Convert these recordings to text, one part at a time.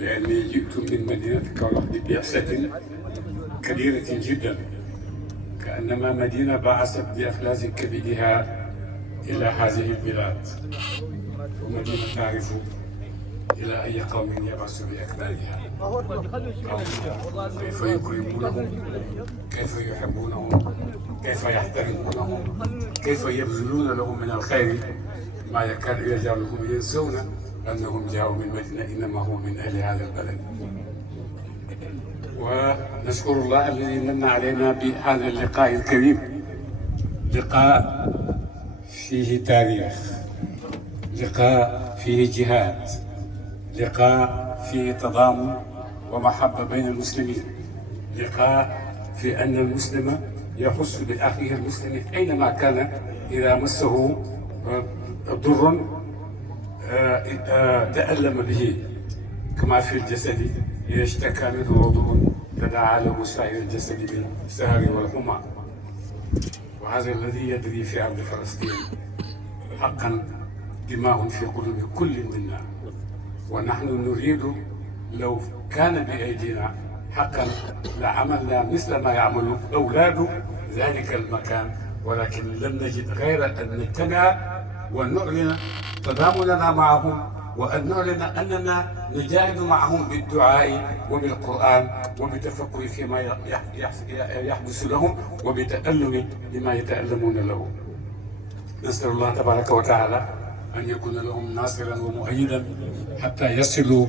لأني جئت من مدينة كولخ ببعثة كبيرة جدا، كأنما مدينة بعثت بأفلاز كبدها إلى هذه البلاد، ومدينة تعرف إلى أي قوم يبعث بأكملها، كيف يكرمونهم، كيف يحبونهم، كيف يحترمونهم، كيف يبذلون لهم من الخير ما يكاد يجعلهم ينسون أنهم جاءوا من مدينة إنما هو من أهل هذا البلد. ونشكر الله الذي من علينا بهذا اللقاء الكريم، لقاء فيه تاريخ، لقاء فيه جهاد، لقاء فيه تضامن ومحبة بين المسلمين، لقاء في أن المسلم يحس بأخيه المسلم أينما كان إذا مسه ضر تألم به، كما في الجسد إذا اشتكى منه عضو تداعى له سائر الجسد بالسهر والحمى. وهذا الذي يجري في أرض فلسطين حقا، دماء في قلوب كل منا، ونحن نريد لو كان بأيدينا حقا لعملنا مثل ما يعمل أولاد ذلك المكان، ولكن لم نجد غير أن نجتمع ونعلن تضامننا معهم، وأن نعلن أننا نجاهد معهم بالدعاء وبالقرآن وبالتفكر فيما يحدث لهم وبتألم لما يتألمون له. نسأل الله تبارك وتعالى أن يكون لهم ناصرا ومؤيدا حتى يصلوا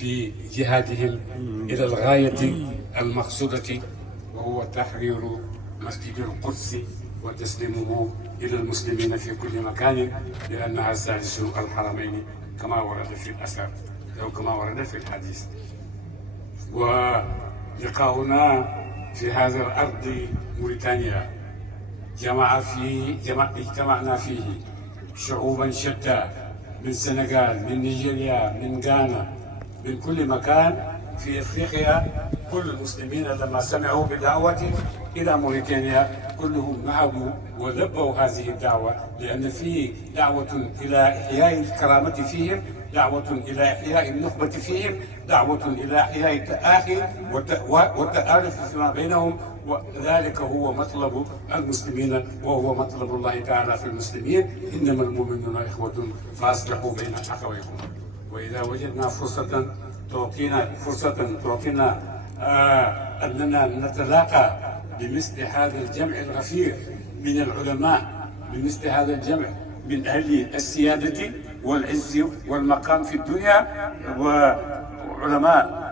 بجهادهم إلى الغاية المقصودة، وهو تحرير مسجد القدس وتسليمه إلى المسلمين في كل مكان، لأنها سادس الحرمين كما ورد في الأثر أو كما ورد في الحديث. ولقاؤنا في هذا الأرض موريتانيا اجتمعنا فيه شعوبا شتى، من السنغال، من نيجيريا، من غانا، من كل مكان في افريقيا. كل المسلمين لما سمعوا بدعوتي الى موريتانيا كلهم نهضوا ولبوا هذه الدعوه، لان فيه دعوه الى احياء الكرامه فيهم، دعوه الى احياء النخبه فيهم، دعوه الى احياء التآخي والتآلف فيما بينهم، وذلك هو مطلب المسلمين وهو مطلب الله تعالى في المسلمين: انما المؤمنون اخوه فاصلحوا بين اخويكم. واذا وجدنا فرصه تعطينا اننا نتلاقى بمثل هذا الجمع الغفير من العلماء، بمثل هذا الجمع من اهل السياده والعز والمقام في الدنيا، وعلماء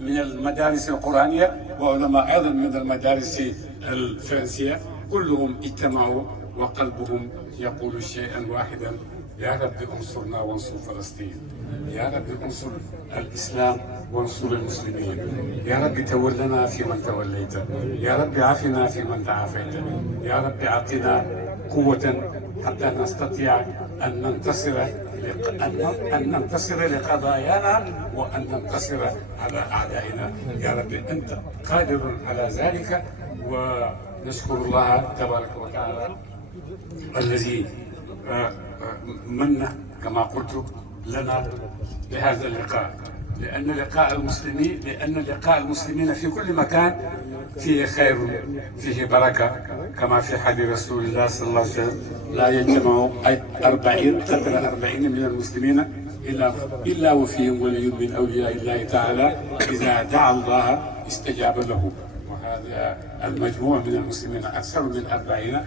من المدارس القرآنية، وعلماء أيضا من المدارس الفرنسية، كلهم اجتمعوا وقلبهم يقول شيئا واحدا: يا رب انصرنا وانصر فلسطين، يا رب انصر الإسلام وانصر المسلمين، يا رب تولنا في من توليت، يا رب عافنا في من تعافيت، يا رب أعطنا قوة حتى نستطيع أن ننتصر لقضايانا وأن ننتصر على أعدائنا. يا رب أنت قادر على ذلك. ونشكر الله تبارك وتعالى الذي من كما قلت لنا بهذا اللقاء، لأن لقاء المسلمين في كل مكان فيه خير، فيه بركة، كما في حديث رسول الله صلى الله عليه وسلم: لا يجتمع 40 من المسلمين إلا وفيهم ولي من أولياء الله تعالى، إذا دعا الله استجاب له. وهذا المجموع من المسلمين أكثر من 40.